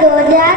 2,000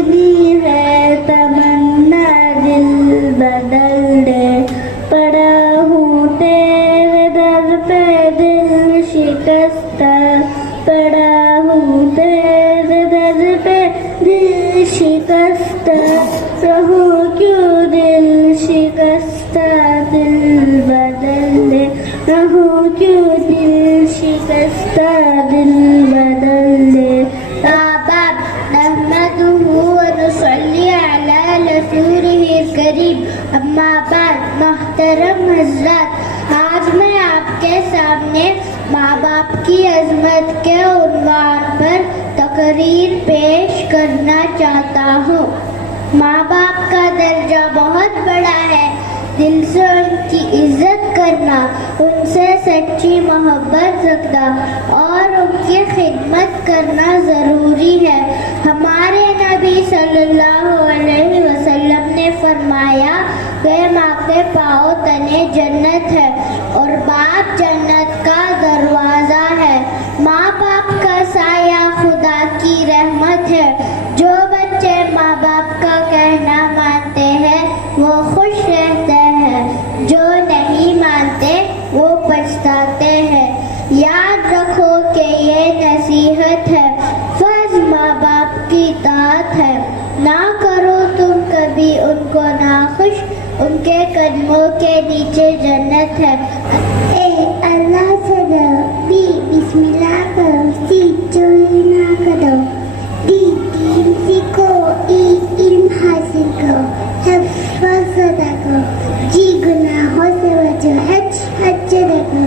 اتنی ہے تمنا دل بدل دے پڑا ہوں تیرے در پہ دل شکستہ پڑا ہوں تیرے در پہ دل شکستہ رہو کیوں دل شکستہ دل بدل دے رہو کیوں دل شکستہ دل بدل دے آباب نحمده ونصلي على رسوله الكريم اما بعد محترم حضرات آج میں آپ کے سامنے ماں باپ کی عظمت کے عنوان پر تقریر پیش کرنا چاہتا ہوں۔ ماں باپ کا درجہ بہت بڑا ہے، دل سے ان کی عزت کرنا، ان سے سچی محبت رکھنا اور ان کی خدمت کرنا ضروری ہے۔ ہمارے نبی صلی اللہ علیہ وسلم نے فرمایا کہ ماں کے پاؤں تلے جنت ہے اور باپ جنت کا دروازہ ہے۔ ماں باپ کا سایہ خدا کی رحمت ہے۔ جو بچے ماں باپ کا کہنا مانتے ہیں وہ خوش رہتے ہیں، جو نہیں مانتے وہ پچھتاتے ہیں۔ یاد رکھو کہ یہ نصیحت ہے، فرض ماں باپ کی اطاعت ہے۔ نہ کرو تم کبھی ان کو ناخوش، ان کے قدموں کے نیچے جنت ہے۔ اے اللہ سے ڈرو، بی بسم اللہ کرو، سی چوری نہ کرو، ڈی دین سیکھو، ای علم حاصل کرو، حفظ ادا کرو، جی گناہوں سے بچو، حج رکھو،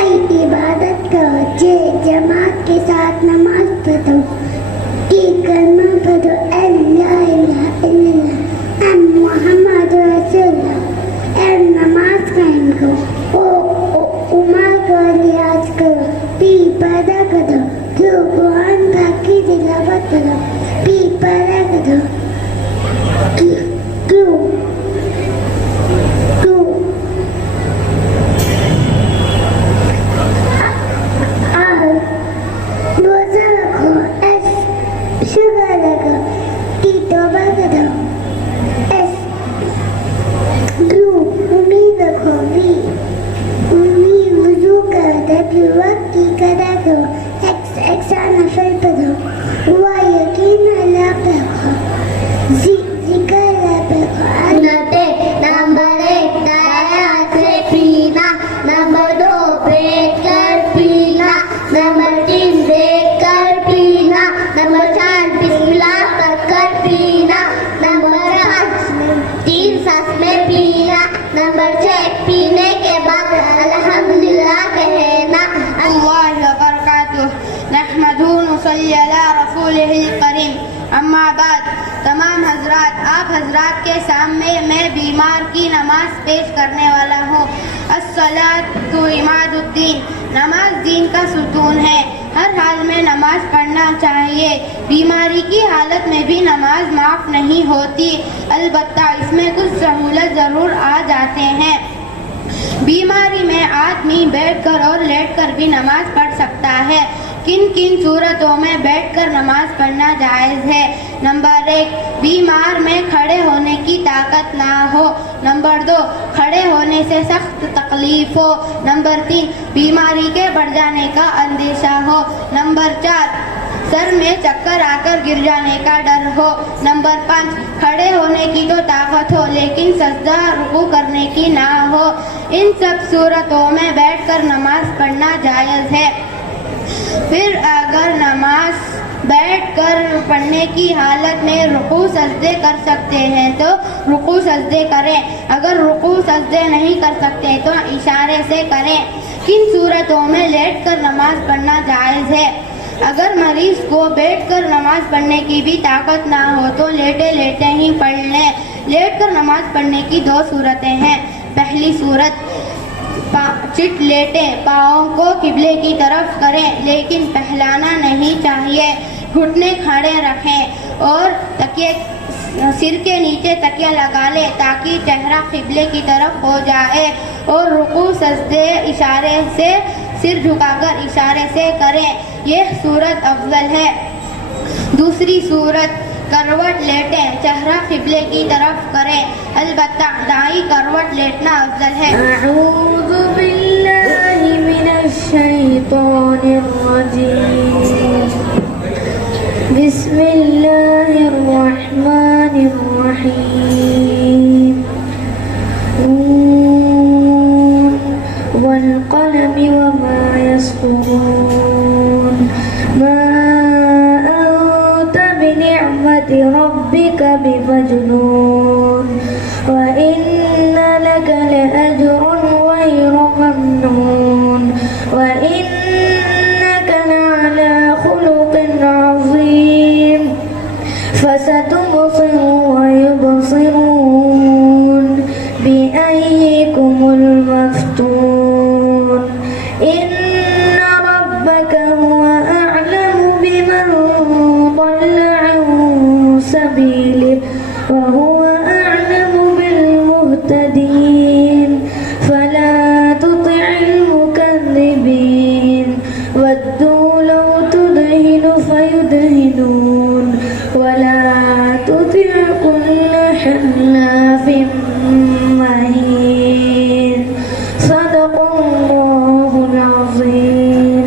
ای عبادت کرو، جے جماعت کے ساتھ نماز پڑھو، ای کلمہ پڑھو، لا الہ الا اللہ ان محمد رسول اللہ، اے نماز قائم کرو، عمر کو ریاض کرو، پی پیدا کرو، کیوں قرآن پاک کی تلاوت کرو، پی پیدا کرو، کیوں روزہ رکھو، ایس شکر رکھو، ٹی توبہ کرو، ایس کیوں امید رکھو، بی امید وضو کرو، ڈبلیو وقت کی قدر کرو، ایکس نفل پڑھو، وائی یقین اللہ پہ رکھو، ذکر اللہ پہ رکھو۔ نمبر 1 دائیں ہاتھ سے پینا، نمبر 2 بیٹھ کر پینا، نمبر 3 دیکھ کر پینا، نمبر 4 بسم اللہ پڑھ کر پینا، نمبر 5 3 سانس میں پینا، نمبر 6 پینے کے بعد الحمدللہ کہنا۔ اللہ وبرکاتہ، نحمدہ ونصلی علی رسولہ الکریم، اما بعد۔ تمام حضرات، آپ حضرات کے سامنے میں بیمار کی نماز پیش کرنے والا ہوں۔ الصلاۃ عماد الدین، نماز دین کا ستون ہے، ہر حال میں نماز پڑھنا چاہیے۔ بیماری کی حالت میں بھی نماز معاف نہیں ہوتی، البتہ اس میں کچھ سہولت ضرور آ جاتے ہیں۔ بیماری میں آدمی بیٹھ کر اور لیٹ کر بھی نماز پڑھ سکتا ہے۔ کن کن صورتوں میں بیٹھ کر نماز پڑھنا جائز ہے؟ نمبر 1، بیمار میں کھڑے ہونے کی طاقت نہ ہو۔ نمبر 2، کھڑے ہونے سے سخت تکلیف ہو۔ نمبر 3، بیماری کے بڑھ جانے کا اندیشہ ہو۔ نمبر 4، سر میں چکر آ کر گر جانے کا ڈر ہو۔ نمبر 5، کھڑے ہونے کی تو طاقت ہو لیکن سجدہ رکوع کرنے کی نہ ہو۔ ان سب صورتوں میں بیٹھ کر نماز پڑھنا جائز ہے۔ پھر اگر نماز بیٹھ کر پڑھنے کی حالت میں رکوع سجدے کر سکتے ہیں تو رکوع سجدے کریں، اگر رکوع سجدے نہیں کر سکتے تو اشارے سے کریں۔ کن صورتوں میں لیٹ کر نماز پڑھنا جائز ہے؟ اگر مریض کو بیٹھ کر نماز پڑھنے کی بھی طاقت نہ ہو تو لیٹے لیٹے ہی پڑھ لیں۔ لیٹ کر نماز پڑھنے کی 2 صورتیں ہیں۔ پہلی صورت، چٹ لیٹیں، پاؤں کو قبلے کی طرف کریں لیکن پھیلانا نہیں چاہیے، گھٹنے کھڑے رکھیں اور تکیے سر کے نیچے تکیہ لگا لیں تاکہ چہرہ قبلے کی طرف ہو جائے، اور رکوع سجدے اشارے سے سر جھکا کر اشارے سے کریں، یہ صورت افضل ہے۔ دوسری صورت، کروٹ لیٹیں, چہرہ قبلے کی طرف کریں, البتہ دائیں کروٹ لیٹنا افضل ہے. أعوذ بالله من الشيطان الرجيم. بسم الله الرحمن الرحيم. والقلم وما يسطرون. ما أنت بنعمة ربك بمجنون. وإن لك لأجر غير ممنون. وإنك لعلى خلق عظيم. فستبصر ويبصرون بأيكم المفتون. إن ربك هو أعلم بمن ضل عن سبيله وهو أعلم بالمهتدين. فلا تطع المكذبين. ودوا لو تدهن فيدهنون. ولا تطع كل حلاف مهين. صدق الله العظيم.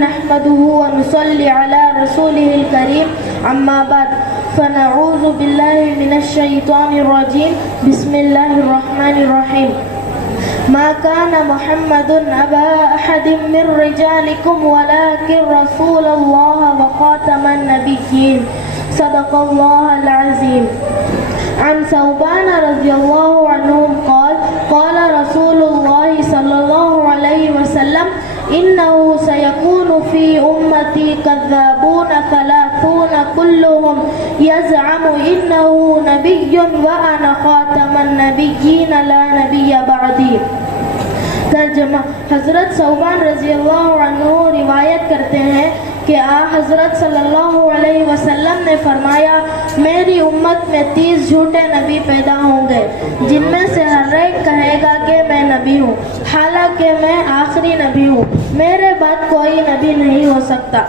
نحمده ونصلي على رسوله الكريم أما بعد فنعوذ بالله من الشيطان الرجيم بسم الله الرحمن الرحيم ما كان محمد أبا أحد من رجالكم ولكن رسول الله وخاتم النبيين صدق اللہ العظیم. عن ثوبان رضی اللہ عنہ قال قال رسول اللہ صلی اللہ علیہ وسلم إنه سيكون في أمتي كذابون ثلاثون كلهم يزعم إنه نبي وأنا خاتم النبيين لا نبي بعدي. ترجمہ. حضرت ثوبان رضی اللہ عنہ روایت کرتے ہیں کہ حضرت صلی اللہ علیہ وسلم نے فرمایا میری امت میں 30 جھوٹے نبی پیدا ہوں گے جن میں سے ہر ایک کہے گا کہ میں نبی ہوں حالانکہ میں آخری نبی ہوں. میرے بعد کوئی نبی نہیں ہو سکتا.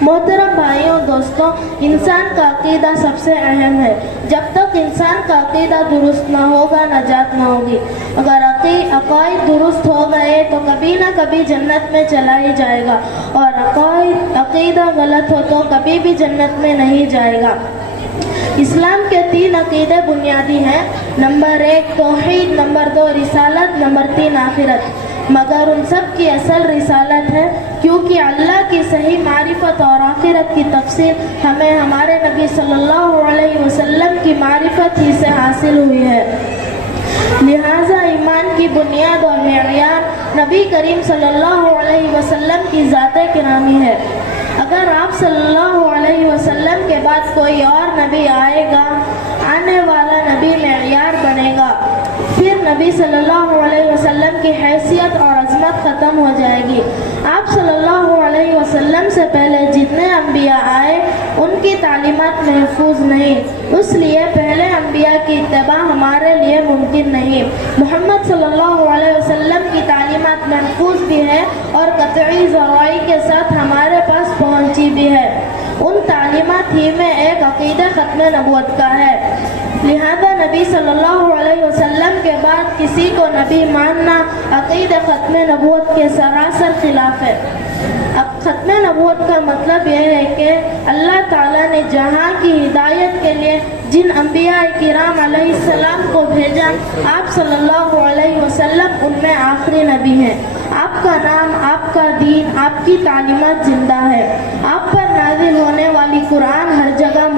محترم بھائیوں دوستوں، انسان کا عقیدہ سب سے اہم ہے. جب تک انسان کا عقیدہ درست نہ ہوگا نجات نہ ہوگی. اگر عقائد درست ہو گئے تو کبھی نہ کبھی جنت میں چلا ہی جائے گا اور عقیدہ غلط ہو تو کبھی بھی جنت میں نہیں جائے گا. اسلام کے 3 عقیدے بنیادی ہیں. نمبر 1 توحید، نمبر 2 رسالت، نمبر 3 آخرت. مگر ان سب کی اصل رسالت ہے کیونکہ اللہ کی صحیح معرفت اور آخرت کی تفسیر ہمیں ہمارے نبی صلی اللہ علیہ وسلم کی معرفت ہی سے حاصل ہوئی ہے. لہٰذا ایمان کی بنیاد اور معیار نبی کریم صلی اللہ علیہ وسلم کی ذات گرامی ہے. اگر آپ صلی اللہ علیہ وسلم کے بعد کوئی اور نبی آئے گا آنے والا نبی معیار بنے گا پھر نبی صلی اللہ علیہ وسلم کی حیثیت اور عظمت ختم ہو جائے گی. آپ صلی اللہ علیہ وسلم سے پہلے جتنے انبیاء آئے ان کی تعلیمات محفوظ نہیں، اس لیے پہلے انبیاء کی اتباع ہمارے لیے ممکن نہیں. محمد صلی اللہ علیہ وسلم کی تعلیمات محفوظ بھی ہے اور قطعی ذرائع کے ساتھ ہمارے پاس پہنچی بھی ہے. ان تعلیمات ہی میں ایک عقیدہ ختم نبوت کا ہے. لہذا نبی صلی اللہ علیہ وسلم کے بعد کسی کو نبی ماننا عقیدہ ختم نبوت کے سراسر خلاف ہے. اب ختم نبوت کا مطلب یہ ہے کہ اللہ تعالیٰ نے جہاں کی ہدایت کے لیے جن انبیاء کرام علیہ السلام کو بھیجا آپ صلی اللہ علیہ وسلم ان میں آخری نبی ہیں. آپ کا نام، آپ کا دین، آپ کی تعلیمات زندہ ہے. آپ پر نازل ہونے والی قرآن ہر جگہ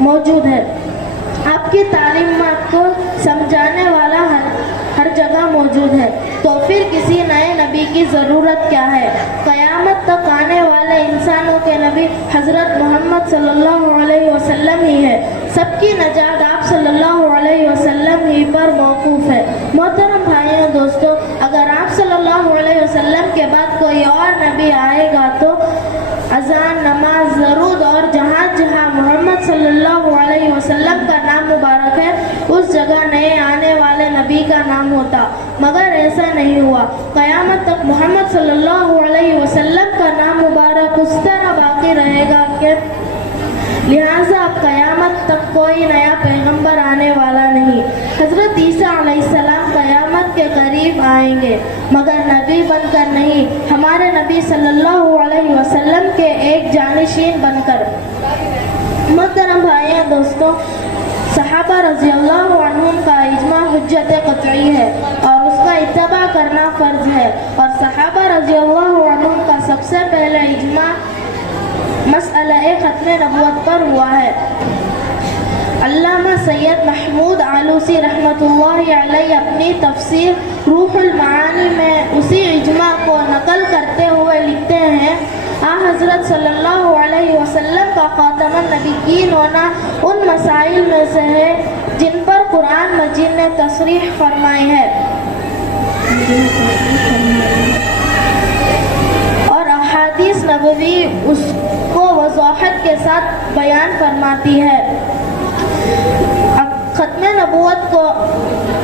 موجود ہے. آپ کی تعلیمات کو سمجھانے والا ہر جگہ موجود ہے. تو پھر کسی نئے نبی کی ضرورت کیا ہے؟ قیامت تک آنے والے انسانوں کے نبی حضرت محمد صلی اللہ علیہ وسلم ہی ہے. سب کی نجات آپ صلی اللہ علیہ وسلم ہی پر موقوف ہے. محترم بھائیوں دوستوں، اگر آپ صلی اللہ علیہ وسلم کے بعد کوئی اور نبی آئے گا تو اذان، نماز، درود اور جہاں جہاں محمد صلی اللہ علیہ وسلم کا نام مبارک ہے اس جگہ نئے آنے والے نبی کا نام ہوتا. مگر ایسا نہیں ہوا. قیامت تک محمد صلی اللہ علیہ وسلم کا نام مبارک اس طرح باقی رہے گا کہ لہٰذا اب قیامت تک کوئی نیا پیغمبر آنے والا نہیں. حضرت عیسیٰ علیہ السلام قیامت کے قریب آئیں گے مگر نبی بن کر نہیں، ہمارے نبی صلی اللہ علیہ وسلم کے ایک جانشین بن کر. محترم بھائیوں دوستوں، صحابہ رضی اللہ عنہم کا اجماع حجت قطعی ہے اور اس کا اتباع کرنا فرض ہے. اور صحابہ رضی اللہ عنہم کا سب سے پہلا اجماع مسئلہ ختم نبوت پر ہوا ہے. علامہ سید محمود آلوسی رحمۃ اللہ علیہ اپنی تفسیر روح المعانی میں اسی اجماع کو نقل کرتے ہوئے لکھتے ہیں حضرت صلی اللہ علیہ وسلم کا خاتم النبیین ہونا ان مسائل میں سے ہے جن پر قرآن مجید نے تصریح فرمائی ہے اور احادیث نبوی اس کو وضاحت کے ساتھ بیان فرماتی ہے. ختم نبوت کو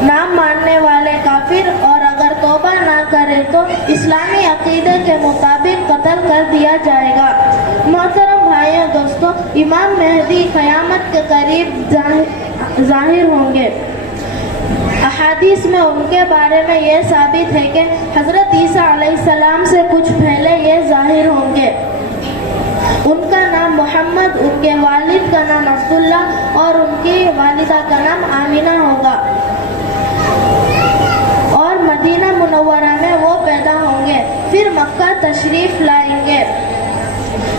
نام ماننے والے کافر اور اگر توبہ نہ کرے تو اسلامی عقیدے کے مطابق قتل کر دیا جائے گا. محترم بھائیوں دوستوں، امام مہدی قیامت کے قریب ظاہر ہوں گے. احادیث میں ان کے بارے میں یہ ثابت ہے کہ حضرت عیسیٰ علیہ السلام سے کچھ پہلے یہ ظاہر ہوں گے. ان کا نام محمد، ان کے والد کا نام عبداللہ اور ان کی والدہ کا نام آمینہ ہوگا اور مدینہ منورہ میں وہ پیدا ہوں گے. پھر مکہ تشریف لائیں گے.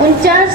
49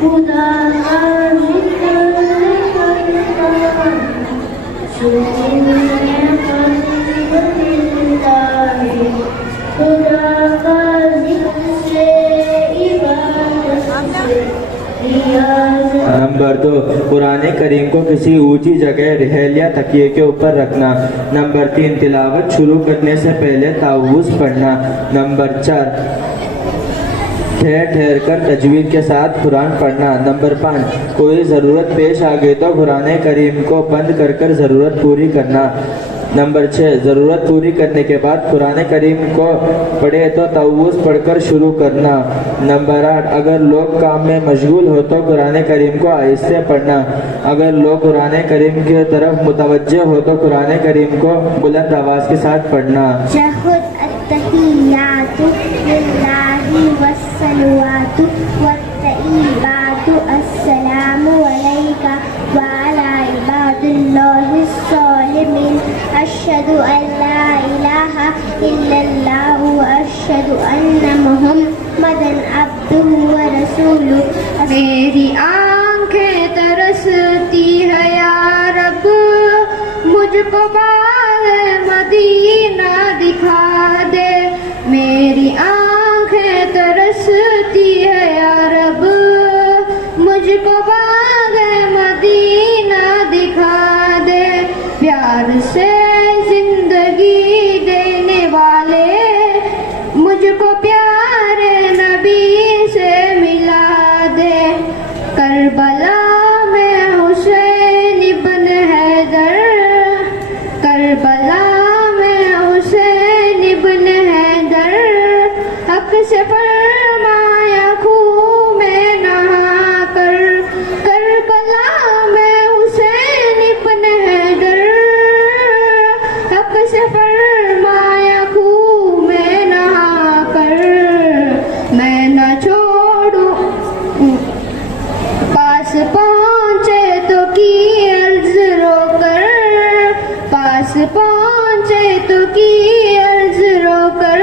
خدا کا ذکر کرنا سکون قلب ملتا ہے خدا کا ذکر سے عبادت سے نمبر 2 قرآن کریم کو کسی اونچی جگہ رحل یا تکیے کے اوپر رکھنا. نمبر 3 تلاوت شروع کرنے سے پہلے تعوذ پڑھنا. نمبر 4 ٹھہر کر تجوید کے ساتھ قرآن پڑھنا. نمبر 5 کوئی ضرورت پیش آ گئی تو قرآن کریم کو بند کر ضرورت پوری کرنا. نمبر 6 ضرورت پوری کرنے کے بعد قرآن کریم کو پڑھے تو تعوذ پڑھ کر شروع کرنا. نمبر 8 اگر لوگ کام میں مشغول ہو تو قرآن کریم کو آہستہ پڑھنا. اگر لوگ قرآن کریم کی طرف متوجہ ہو تو قرآن کریم کو بلند آواز کے ساتھ پڑھنا. التحیات للہ والصلوات والطیبات السلام علیک وعلی عباد اللہ الصالحین اشہد ان لا الہ الا اللہ واشہد ان محمدا عبدہ ورسولہ. میری آنکھیں ترستی ہے یا رب مجھ کو باغ مدینہ دکھا دے. میری آنکھیں ترستی ہے یا رب مجھ کو باغ مدینہ دکھا دے. پیار سے زندگی دینے والے مجھ کو پیارے نبی سے ملا دے. کربلا میں حسین ابن حیدر کربلا میں حسین ابن حیدر حق سے فرمایا خوں میں نہا کر. کربلا میں حسین ابن حیدر حق سے فرمایا خوں میں نہا کر. میں نہ چھوڑوں پاس پہنچے تو کی عرض رو کر پاس پہنچے تو کی عرض رو کر.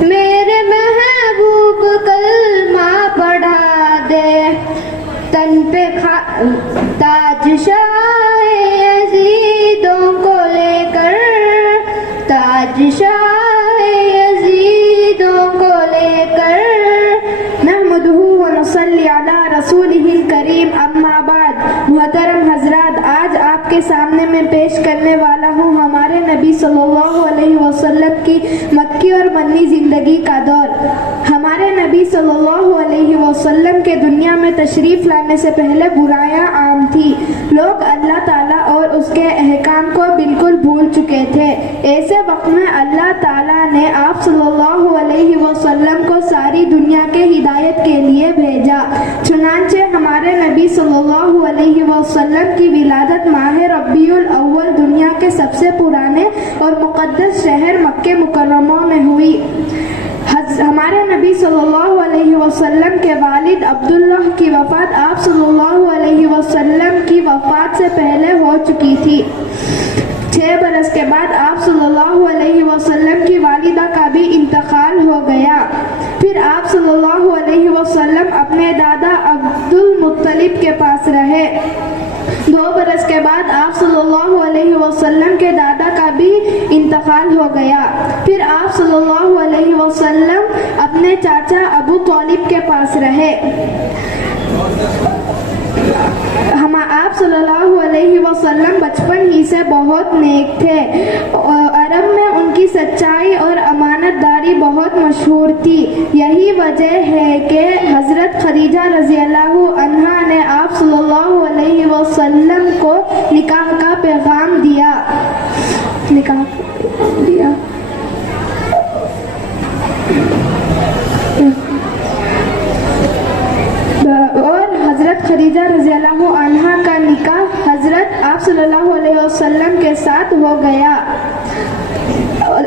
میرے محبوب کلمہ پڑھا دے. تن پہ تاج شاہ یزیدوں کو لے کر تاج شاہ یزیدوں کو لے کر. نحمدہ ونصلی علی رسولہ الکریم. اما بعد. محترم حضرات آج آپ کے سامنے میں پیش کرنے والا ہوں ہمارے نبی صلی اللہ علیہ وسلم کی مکی اور مدنی زندگی کا دور. ہمارے نبی صلی اللہ علیہ وسلم کے دنیا میں تشریف لانے سے پہلے برائیاں عام تھی. لوگ اللہ تعالیٰ اور اس کے احکام کو بالکل بھول چکے تھے. ایسے وقت میں اللہ تعالیٰ نے آپ صلی اللہ علیہ وسلم کو ساری دنیا کے ہدایت کے لیے بھیجا. چنانچہ ہمارے نبی صلی اللہ علیہ وسلم کی ولادت ماہ ربیع الاول دنیا کے سب سے پرانے اور مقدس شہر مکہ مکرمہ میں ہوئی. ہمارے نبی صلی اللہ علیہ وسلم کے والد عبداللہ کی وفات آپ صلی اللہ علیہ وسلم کی وفات سے پہلے ہو چکی تھی. 6 برس کے بعد آپ صلی اللہ علیہ وسلم کی والدہ کا بھی انتقال ہو گیا. پھر آپ صلی اللہ علیہ وسلم اپنے دادا عبد المطلب کے پاس رہے. 2 برس کے بعد آپ صلی اللہ علیہ وسلم کے دادا کا بھی انتقال ہو گیا. پھر آپ صلی اللہ علیہ وسلم اپنے چاچا ابو طالب کے پاس رہے. آپ صلی اللہ علیہ وسلم بچپن ہی سے بہت نیک تھے. عرب میں ان کی سچائی اور امانت داری بہت مشہور تھی. یہی وجہ ہے کہ حضرت خدیجہ رضی اللہ عنہا نے آپ صلی اللہ علیہ وسلم کو نکاح کا پیغام دیا. اور حضرت خدیجہ رضی اللہ عنہا کا نکاح حضرت آپ صلی اللہ علیہ وسلم کے ساتھ ہو گیا.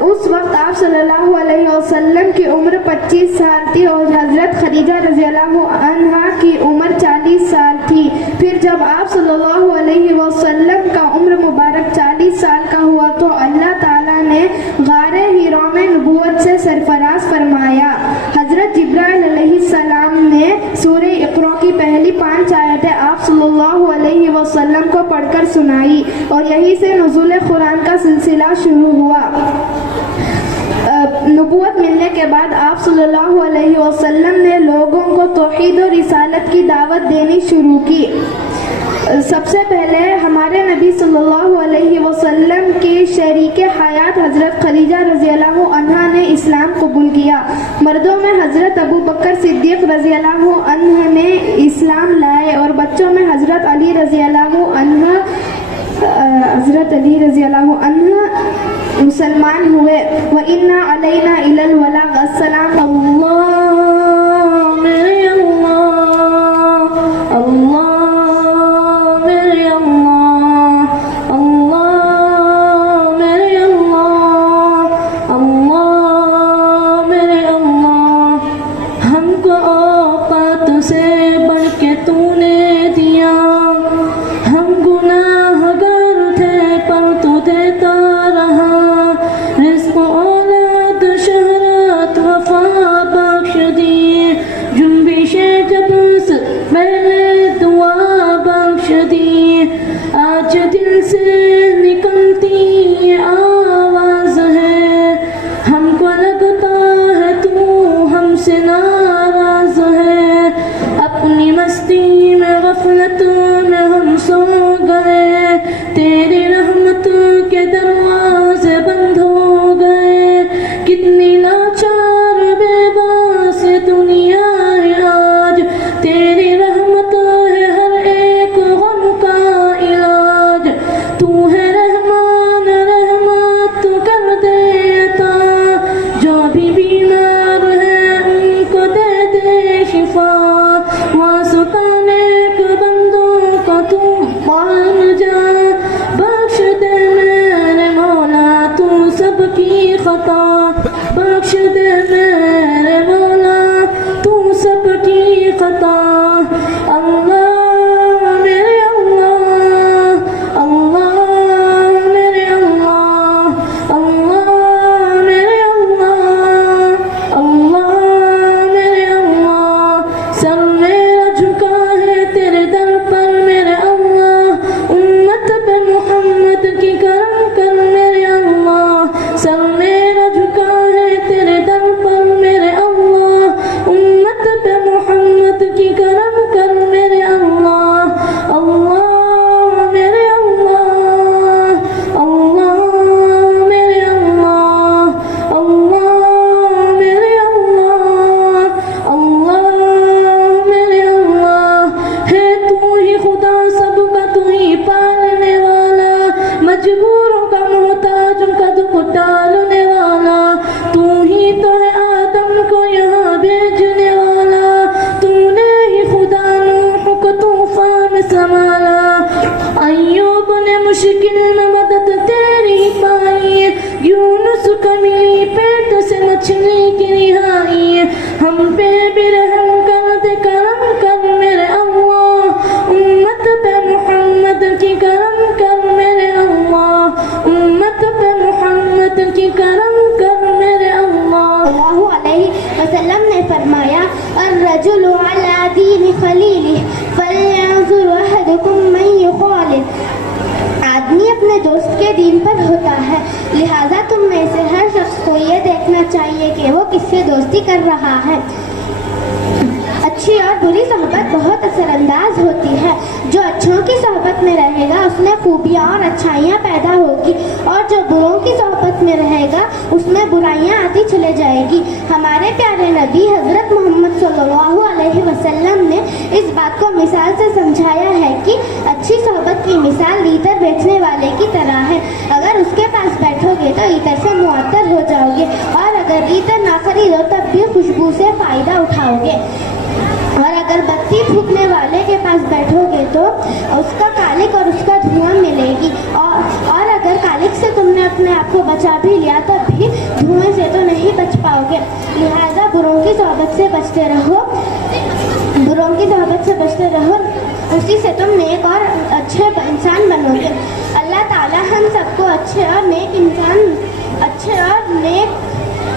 اس وقت آپ صلی اللہ علیہ وسلم کی عمر 25 سال تھی اور حضرت خدیجہ رضی اللہ عنہا کی عمر 40 سال تھی. پھر جب آپ صلی اللہ علیہ وسلم کا عمر مبارک 40 سال کا ہوا تو اللہ تعالیٰ نے غار حرا میں نبوت سے سرفراز فرمایا. حضرت جبرائیل علیہ السلام نے سورہ اقرا کی پہلی 5 آیتیں آپ صلی اللہ علیہ وسلم کو پڑھ کر سنائی اور یہی سے نزول قرآن کا سلسلہ شروع ہوا۔ نبوت ملنے کے بعد آپ صلی اللہ علیہ وسلم نے لوگوں کو توحید و رسالت کی دعوت دینی شروع کی۔ سب سے پہلے ہمارے نبی صلی اللہ علیہ وسلم کی شریک حیات حضرت خدیجہ رضی اللہ عنہا نے اسلام قبول کیا۔ مردوں میں حضرت ابو بکر صدیق رضی اللہ عنہ نے اسلام لائے اور بچوں میں حضرت علی رضی اللہ عنہ مسلمان ہوئے۔ وَإِنَّا عَلَيْنَا إِلَى الْوَلَاغَ السلام اللہ میرے اللہ اللہ میرے اللہ اللہ میرے اللہ اللہ میرے اللہ ہم کو اوقات سے بڑھ کے تو نے دیا، ہم گناہ گر تھے پر تو دیتا رہا، رزق اولاد شہرت وفا بخش دی، جنبش جب سے پہلے دعا بخش دی، آج دل سے نکلتی یہ آواز ہے، ہم کو لگتا ہے تو ہم سے ناراض ہے، اپنی مستی میں غفلت میں ہم سو گئے، تیری رحمت کے دروازے بند ہو گئے، کتنی لاچار بے باس دنیا ہے آج، تیری رحمت ہے ہر ایک غم کا علاج، تو ہے رحمان رحمت تو کر دیتا، جو بھی بیمار ہے ان کو دے دے شفا، واسطہ نیک بندوں کا تو مان جا، بخش دے میرے مولا تو سب کی خطا، بخش دے میرے مولا تو سب کی خطا، اللہ میرے اللہ اللہ میرے اللہ اللہ میرے اللہ اللہ میرے اللہ، سر میرا جھکا ہے تیرے در پر میرے اللہ، امت پہ محمد کی کرم کر میرے اللہ، سر میرا جھکا ہے تیرے در پر میرے اللہ، امت پہ محمد کی کرم کر میرے اللہ، اللہ میرے اللہ اللہ میرے اللہ اللہ میرے اللہ اللہ میرے اللہ، ہے تو ہی خدا سب کا تو ہی پالنے والا، مجبوروں کا محتاج ان کا دکھ ڈالنے والا، تو ہی تو ہے آدم کو یہاں بھیجنے والا، تو نے ہی خدا نوح کو طوفان میں سنبھالا، ایوب نے مشکل میں مدد تیری پائی، یونس کو ملی پیٹ سے مچھلی کی رہائی، ہم پہ بھی رحم کر دے کرم کر میرے اللہ، امت پہ محمد کی کرم کر میرے اللہ، امت پہ محمد کی کرم کر میرے اللہ۔ اللہ علیہ وسلم نے فرمایا الرجل علی دین خلیلہ فلینظر احدکم من یخالف، آدمی اپنے دوست کے دین پر ہوتا ہے، لہذا تم میں سے ہر شخص کو یہ دیکھنا چاہیے کہ وہ کس سے دوستی کر رہا ہے۔ اچھی اور بری صحبت بہت اثر انداز ہوتی ہے، جو اچھوں کی صحبت میں رہے گا اس میں خوبیاں اور اچھائیاں پیدا ہوگی، اور جو بروں کی صحبت میں رہے گا اس میں برائیاں آتی چلے جائے گی۔ ہمارے پیارے نبی حضرت محمد صلی اللہ علیہ وسلم نے اس بات کو مثال سے سمجھایا ہے کہ اچھی صحبت کی مثال عطر بیچنے والے کی طرح ہے، اگر اس کے پاس بیٹھو گے تو عطر سے معطر ہو جاؤ گے، اور اگر عطر نہ خریدو تب بھی خوشبو سے فائدہ اٹھاؤ گے، اور اگر بتی پھونکنے والے کے پاس بیٹھو گے تو اس کا کالک اور اس کا دھواں ملے گی، اور اگر کالک سے تم نے اپنے آپ کو بچا بھی لیا تب بھی دھوئیں سے تو نہیں بچ پاؤ گے، لہذا بروں کی صحبت سے بچتے رہو، بروں کی صحبت سے بچتے رہو، اسی سے تم نیک اور اچھے انسان بنو گے۔ اللہ تعالی ہم سب کو اچھے اور نیک انسان، اچھے اور نیک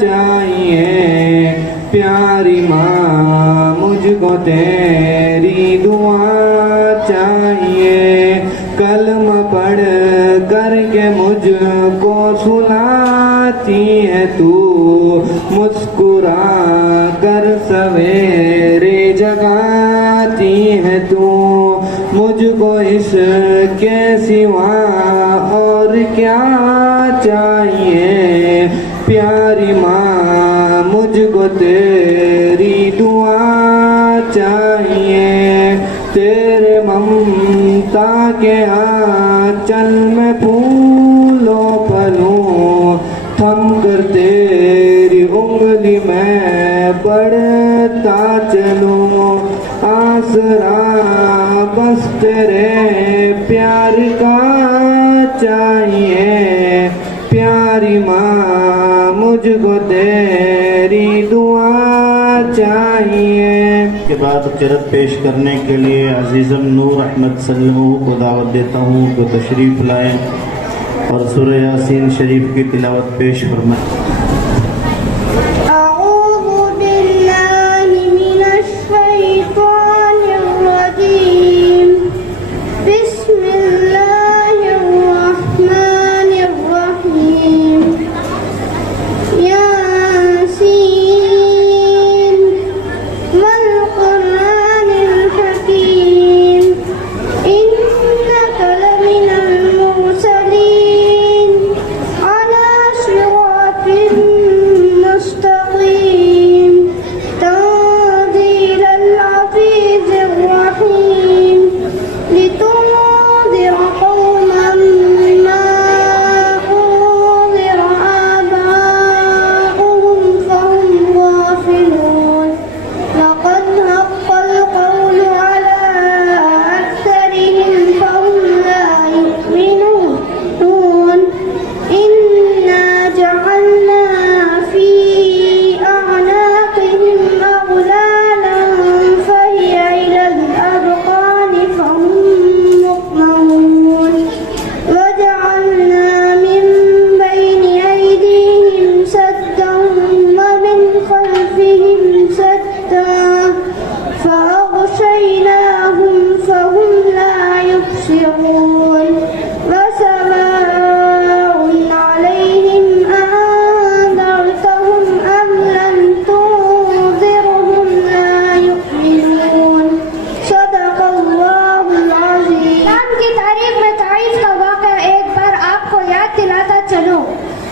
چاہیے پیاری ماں مجھ کو تیری دعا چاہیے کلمہ پڑھ کر کے مجھ کو سناتی ہے تو مسکرا کر سویرے جگاتی ہے تو مجھ کو اس کے سوا اور کیا چاہیے پیاری ماں مجھ کو تیری دعا چاہیے تیرے ممتا کے آنچل میں پھولوں پلوں تھم کر تیری انگلی میں بڑھتا چلوں آسرا بس تیرے پیار کا چاہیے پیاری ماں مجھ کو تیری دعا چاہیے. کے بعد قرأت پیش کرنے کے لیے عزیزم نور احمد سلمو کو دعوت دیتا ہوں کہ تشریف لائیں اور سورہ یاسین شریف کی تلاوت پیش فرمائیں.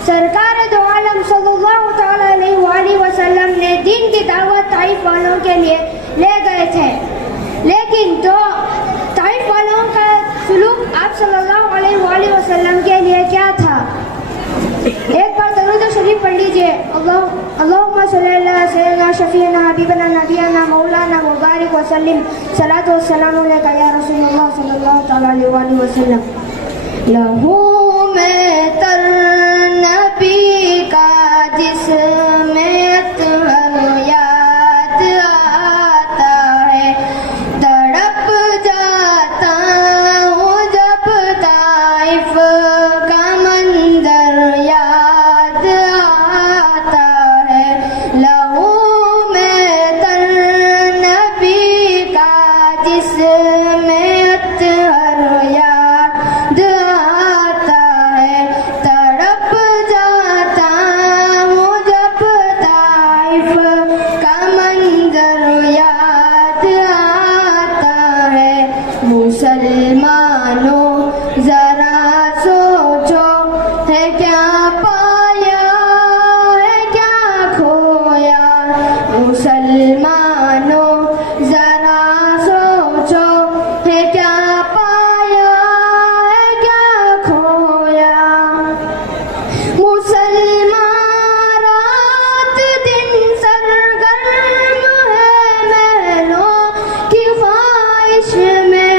سرکار دو عالم صلی اللہ تعالیٰ علیہ وسلم نے دین کی دعوت طائف والوں کے لیے لے گئے تھے، لیکن تو طائف والوں کا سلوک آپ صلی اللہ علیہ وسلم کے لیے کیا تھا؟ ایک بار درود شریف پڑھ لیجئے. اللہم صلی اللہ سیدنا شفیعنا حبیبنا نبینا مولانا مبارک وسلم صلاۃ والسلام علیکہ یا رسول اللہ صلی اللہ تعالیٰ علیہ وسلم. لہو میں تر نبی کا جس میں اطہر یاد آتا ہے، تڑپ جاتا ہوں جب طائف کا منظر یاد آتا ہے. لہو میں تر نبی کا جس میں اطہر یاد آتا ہے، تڑپ جاتا ہوں جب طائف کا منظر یاد آتا ہے. مسلمانوں ذرا سوچو ہے کیا پایا ہے کیا کھویا. مسلمانوں ذرا سوچو ہے کیا پایا ہے کیا کھویا. مسلمان رات دن سرگرم ہے محلوں کی خواہش میں.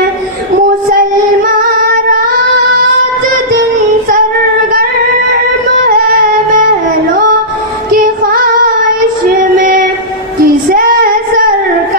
مسلمان رات دن سرگرم ہے محلوں کی خواہش میں. کسے سرکار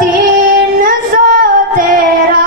313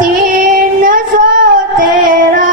313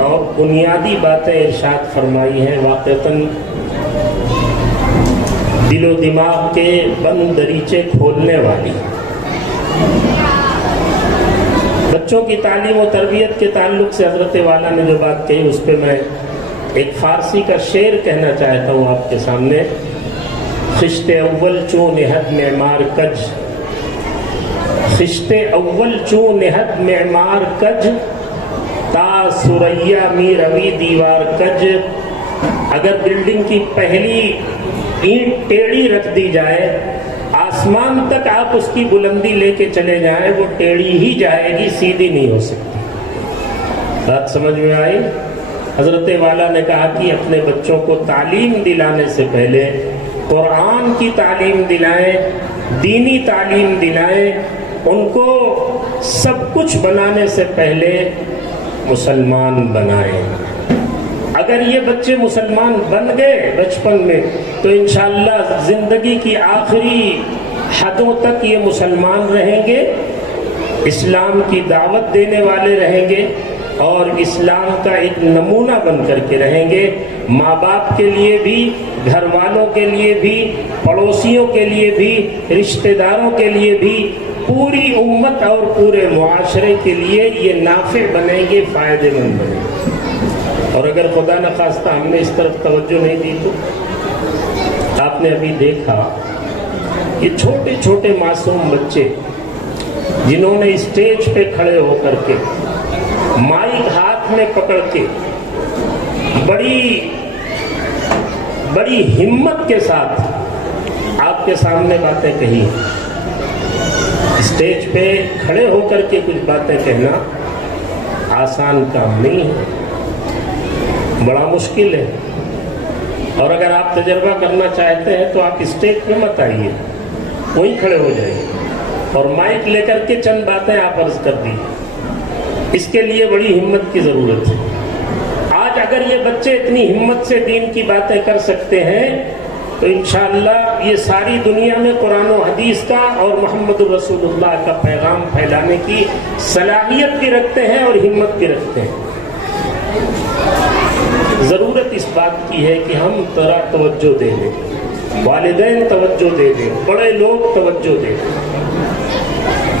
اور بنیادی باتیں ارشاد فرمائی ہیں، واقعتاً دل و دماغ کے بند دریچے کھولنے والی۔ بچوں کی تعلیم و تربیت کے تعلق سے حضرت والا نے جو بات کہی، اس پہ میں ایک فارسی کا شعر کہنا چاہتا ہوں آپ کے سامنے۔ خشت اول چون نہد معمار کج، خشت اول چون نہد معمار کج، تا سریا می روی دیوار کج۔ اگر بلڈنگ کی پہلی اینٹ ٹیڑھی رکھ دی جائے، آسمان تک آپ اس کی بلندی لے کے چلے جائیں، وہ ٹیڑھی ہی جائے گی، سیدھی نہیں ہو سکتی۔ بات سمجھ میں آئی؟ حضرت والا نے کہا کہ اپنے بچوں کو تعلیم دلانے سے پہلے قرآن کی تعلیم دلائیں، دینی تعلیم دلائیں، ان کو سب کچھ بنانے سے پہلے مسلمان بنائیں۔ اگر یہ بچے مسلمان بن گئے بچپن میں تو انشاءاللہ زندگی کی آخری حدوں تک یہ مسلمان رہیں گے، اسلام کی دعوت دینے والے رہیں گے اور اسلام کا ایک نمونہ بن کر کے رہیں گے۔ ماں باپ کے لیے بھی، گھر والوں کے لیے بھی، پڑوسیوں کے لیے بھی، رشتہ داروں کے لیے بھی، پوری امت اور پورے معاشرے کے لیے یہ نافع بنیں گے، فائدے مند بنیں گے۔ اور اگر خدا نخواستہ ہم نے اس طرف توجہ نہیں دی تو آپ نے ابھی دیکھا یہ چھوٹے چھوٹے معصوم بچے جنہوں نے اسٹیج پہ کھڑے ہو کر کے مائک ہاتھ میں پکڑ کے بڑی ہمت کے ساتھ آپ کے سامنے باتیں کہی۔ اسٹیج پہ کھڑے ہو کر کے کچھ باتیں کہنا آسان کام نہیں ہے، بڑا مشکل ہے۔ اور اگر آپ تجربہ کرنا چاہتے ہیں تو آپ اسٹیج پہ مت آئیے، وہیں کھڑے ہو جائیے اور مائک لے کر کے چند باتیں آپ عرض کر دیجیے۔ اس کے لیے بڑی ہمت کی ضرورت ہے۔ آج اگر یہ بچے اتنی ہمت سے دین کی باتیں کر سکتے ہیں تو انشاءاللہ یہ ساری دنیا میں قرآن و حدیث کا اور محمد رسول اللہ کا پیغام پھیلانے کی صلاحیت بھی رکھتے ہیں اور ہمت بھی رکھتے ہیں۔ ضرورت اس بات کی ہے کہ ہم ذرا توجہ دے دیں، والدین توجہ دے دیں، بڑے لوگ توجہ دیں۔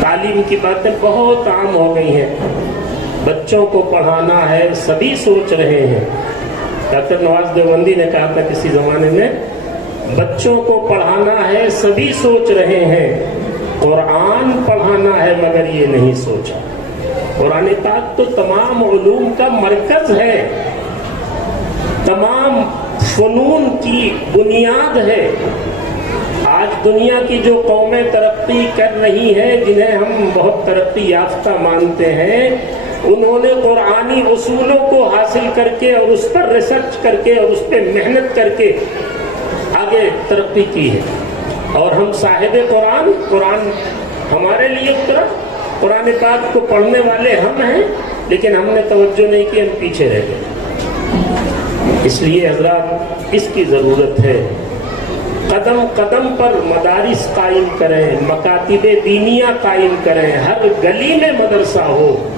تعلیم کی باتیں بہت عام ہو گئی ہیں، بچوں کو پڑھانا ہے، سبھی سوچ رہے ہیں۔ ڈاکٹر نواز دیوبندی نے کہا تھا کسی زمانے میں، بچوں کو پڑھانا ہے سبھی سوچ رہے ہیں، قرآن پڑھانا ہے مگر یہ نہیں سوچا۔ قرآن پاک تو تمام علوم کا مرکز ہے، تمام فنون کی بنیاد ہے۔ آج دنیا کی جو قومیں ترقی کر رہی ہیں، جنہیں ہم بہت ترقی یافتہ مانتے ہیں، انہوں نے قرآنی اصولوں کو حاصل کر کے اور اس پر ریسرچ کر کے اور اس پہ محنت کر کے آگے ترقی کی ہے۔ اور ہم صاحب قرآن ہمارے لیے اترا، قرآن پاک کو پڑھنے والے ہم ہیں، لیکن ہم نے توجہ نہیں کی، ہم پیچھے رہ گئے۔ اس لیے حضرات اس کی ضرورت ہے، قدم قدم پر مدارس قائم کریں، مکاتب دینیہ قائم کریں، ہر گلی میں مدرسہ ہو،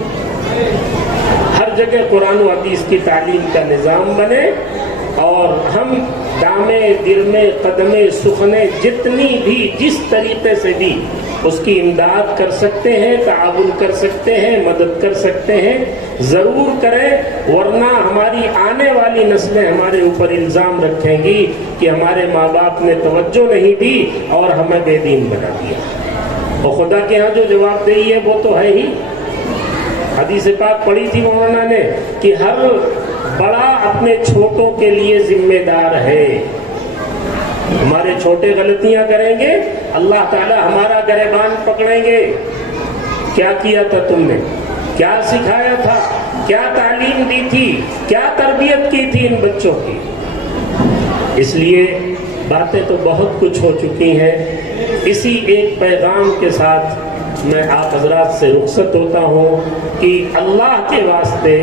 ہر جگہ قرآن و حدیث کی تعلیم کا نظام بنے، اور ہم دامے درمے قدمے سخنے جتنی بھی جس طریقے سے بھی اس کی امداد کر سکتے ہیں، تعاون کر سکتے ہیں، مدد کر سکتے ہیں، ضرور کریں، ورنہ ہماری آنے والی نسلیں ہمارے اوپر الزام رکھیں گی کہ ہمارے ماں باپ نے توجہ نہیں دی اور ہمیں بے دین بنا دیا۔ اور خدا کے ہاں جو جواب دہی ہے وہ تو ہے ہی۔ حدیث پاک پڑھی تھی مولانا نے کہ ہر بڑا اپنے چھوٹوں کے لیے ذمہ دار ہے۔ ہمارے چھوٹے غلطیاں کریں گے، اللہ تعالی ہمارا گریبان پکڑیں گے، کیا کیا تھا تم نے، کیا سکھایا تھا، کیا تعلیم دی تھی، کیا تربیت کی تھی ان بچوں کی۔ اس لیے باتیں تو بہت کچھ ہو چکی ہیں۔ اسی ایک پیغام کے ساتھ میں آپ حضرات سے رخصت ہوتا ہوں کہ اللہ کے واسطے